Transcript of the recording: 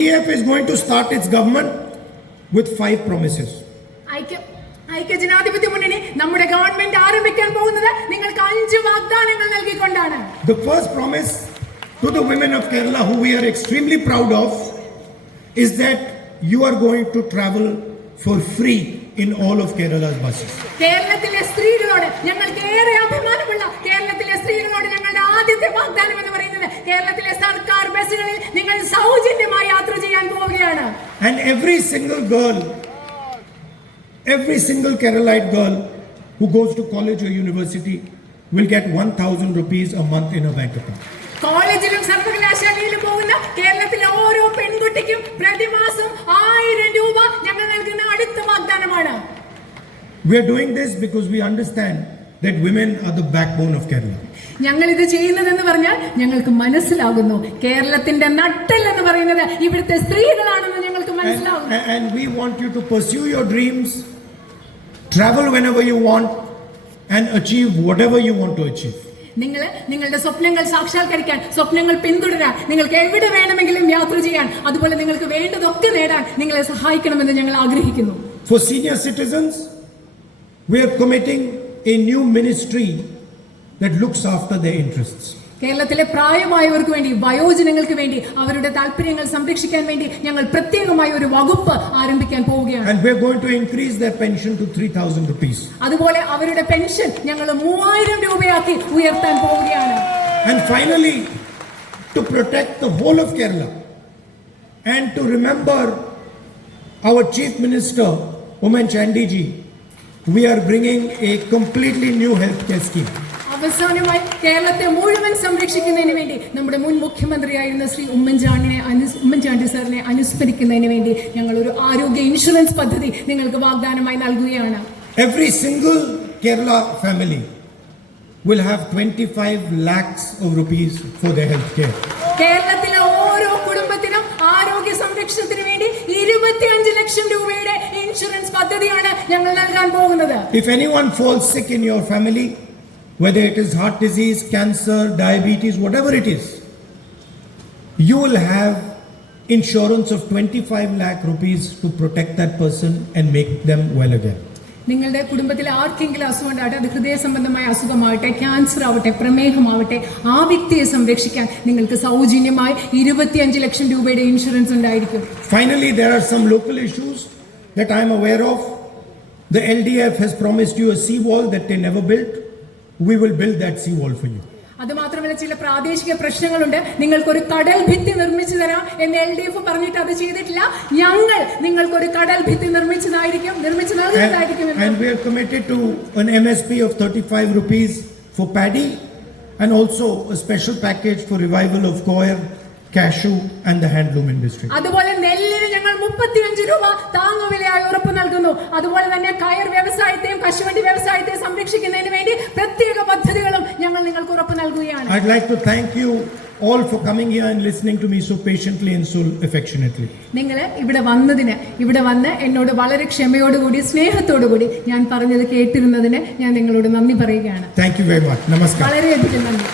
LDF is going to start its government with 5 promises. ഐക്യജനാധിപത്യ മുന്നണി നമ്മുടെ government ആരംഭിക്കാൻ പോകുന്നത് നിങ്ങൾക്ക് 5 വാഗ്ദാനങ്ങൾ നൽകിക്കൊണ്ടാണ്. The first promise to the women of Kerala, who we are extremely proud of, is that you are going to travel for free in all of Kerala's buses. കേരളത്തിലെ സ്ത്രീകളോട് ഞങ്ങൾക്ക് ഏറെ അഭിമാനമുള്ള കേരളത്തിലെ സ്ത്രീകളോട് ഞങ്ങളുടെ ആദ്യത്തെ വാഗ്ദാനം എന്ന് പറയുന്നത് കേരളത്തിലെ സർക്കാർ ബസ്സുകളിൽ നിങ്ങൾ സൗജന്യമായി യാത്ര ചെയ്യാൻ പോവുകയാണ്. And every single Keralite girl who goes to college or university will get 1,000 rupees a month in her bank account. കോളേജിലും സർവകലാശാലയിലും പോകുന്ന കേരളത്തിലെ ഓരോ പെൺകുട്ടിക്കും പ്രതിമാസം 1000 രൂപ ഞങ്ങൾ നൽകുന്ന അടുത്ത വാഗ്ദാനമാണ്. We are doing this because we understand that women are the backbone of Kerala. ഞങ്ങൾ ഇത് ചെയ്യുന്നതെന്ന് പറഞ്ഞാൽ ഞങ്ങൾക്ക് മനസ്സിലാകുന്നു കേരളത്തിന്റെ നട്ടെല്ല് എന്ന് പറയുന്നത് ഇവിടുത്തെ സ്ത്രീകളാണെന്ന് ഞങ്ങൾക്ക് മനസ്സിലാകുന്നു. And we want you to pursue your dreams, travel whenever you want and achieve whatever you want to achieve. നിങ്ങളുടെ സ്വപ്നങ്ങൾ സാക്ഷാത്കരിക്കാൻ, സ്വപ്നങ്ങൾ പിന്തുടരാൻ, നിങ്ങൾക്ക് എവിടെ വേണമെങ്കിലും യാത്ര ചെയ്യാൻ, അതുപോലെ നിങ്ങൾക്ക് വേണ്ടതൊക്കെ നേടാൻ നിങ്ങളെ സഹായിക്കണമെന്ന് ഞങ്ങൾ ആഗ്രഹിക്കുന്നു. For senior citizens, we are committing a new ministry that looks after their interests. കേരളത്തിലെ പ്രായമായവർക്ക് വേണ്ടി, വയോജനങ്ങൾക്ക് വേണ്ടി, അവരുടെ താല്പര്യങ്ങൾ സംരക്ഷിക്കാൻ വേണ്ടി ഞങ്ങൾ പ്രത്യേകമായ ഒരു വകുപ്പ് ആരംഭിക്കാൻ പോവുകയാണ്. And we are going to increase their pension to 3,000 rupees. അതുപോലെ അവരുടെ പെൻഷൻ ഞങ്ങൾ 3000 രൂപയാക്കി ഉയർത്താൻ പോവുകയാണ്. And finally, to protect the whole of Kerala and to remember our Chief Minister Oommen Chandy ji, we are bringing a completely new healthcare scheme. അവസാനമായി കേരളത്തെ മുഴുവൻ സംരക്ഷിക്കുന്നതിന് വേണ്ടി നമ്മുടെ മുൻ മുഖ്യമന്ത്രിയായിരുന്ന ശ്രീ ഉമ്മൻചാണ്ടി സാറിനെ അനുസ്മരിക്കുന്നതിന് വേണ്ടി ഞങ്ങൾ ഒരു ആരോഗ്യ ഇൻഷുറൻസ് പദ്ധതി നിങ്ങൾക്ക് വാഗ്ദാനമായി നൽകുകയാണ്. Every single Kerala family will have 25 lakhs of rupees for their health care. കേരളത്തിലെ ഓരോ കുടുംബത്തിനും ആരോഗ്യ സംരക്ഷണത്തിന് വേണ്ടി 25 ലക്ഷം രൂപയുടെ ഇൻഷുറൻസ് പദ്ധതിയാണ് ഞങ്ങൾ നൽകാൻ പോകുന്നത്. If anyone falls sick in your family, whether it is heart disease, cancer, diabetes, whatever it is, you will have insurance of 25 lakh rupees to protect that person and make them well again. നിങ്ങളുടെ കുടുംബത്തിൽ ആർക്കെങ്കിലും അസുഖം ഉണ്ടാകട്ടെ, അത് ഹൃദയ സംബന്ധമായ അസുഖമാവട്ടെ, cancer ആവട്ടെ, പ്രമേഹമാവട്ടെ, ആ വ്യക്തിയെ സംരക്ഷിക്കാൻ നിങ്ങൾക്ക് സൗജന്യമായി 25 ലക്ഷം രൂപയുടെ ഇൻഷുറൻസ് ഉണ്ടായിരിക്കും. Finally, there are some local issues that I am aware of. The LDF has promised you a sea wall that they never built. We will build that sea wall for you. അതുമാത്രമല്ല, ചില പ്രാദേശിക പ്രശ്നങ്ങളുണ്ട്. നിങ്ങൾക്കൊരു കടൽ ഭിത്തി നിർമ്മിച്ചു തരാം എന്ന് LDF പറഞ്ഞിട്ട് അത് ചെയ്തിട്ടില്ല. ഞങ്ങൾ നിങ്ങൾക്കൊരു കടൽ ഭിത്തി നിർമ്മിച്ചു നൽകുന്നതായിരിക്കും. And we are committed to an MSP of 35 rupees for paddy and also a special package for revival of coir, cashew and the handloom industry. അതുപോലെ നെല്ലിന് ഞങ്ങൾ 35 രൂപ താങ്ങുവിലയായി ഉറപ്പ് നൽകുന്നു. അതുപോലെ തന്നെ കയർ വ്യവസായത്തെയും കശുവണ്ടി വ്യവസായത്തെയും സംരക്ഷിക്കുന്നതിന് വേണ്ടി പ്രത്യേക പദ്ധതികളും ഞങ്ങൾ നിങ്ങൾക്ക് ഉറപ്പ് നൽകുകയാണ്. I'd like to thank you all for coming here and listening to me so patiently and so affectionately. നിങ്ങൾ ഇവിടെ വന്ന് എന്നോട് വളരെ ക്ഷമയോടുകൂടി സ്നേഹത്തോടുകൂടി ഞാൻ പറഞ്ഞത് കേട്ടിരുന്നതിന് ഞാൻ നിങ്ങളോട് നന്ദി പറയുകയാണ്. Thank you very much. Namaskar. വളരെയധികം നന്ദി.